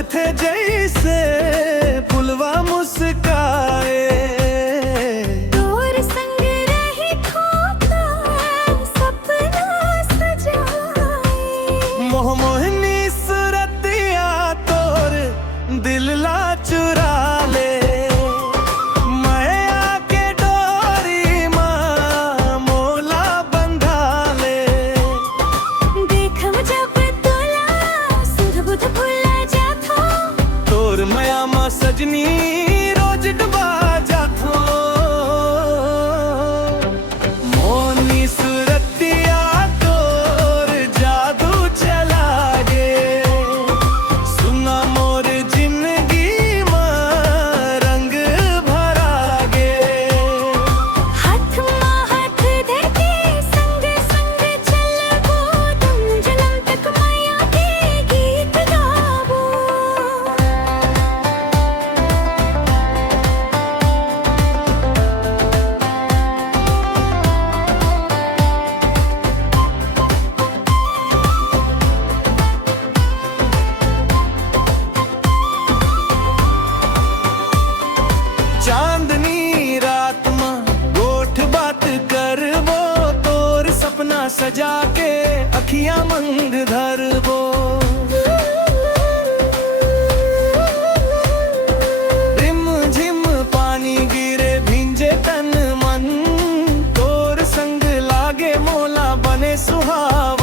लगते जैसे फुलवा मुस्काए। तोर संग रही खोता सपना सजाए। मोह मोहनी सूरतिया तोर दिल ला चुरा ले। सजनी रोज डुबा जाथो मोनी सूरतिया तोर जादू चला गे। सुना मोर जिंदगी में रंग भरा गे। हाथ मा हाथ देके संग संग चलबो तुम जन्म तक माया के गीत गाबो। चांदनी रात में गोठ बात करबो तोर सपना सजा के अखियां मंग धरबो। रिम झिम पानी गिरे भींजे तन मन तोर संग लागे मोला बने सुहाव।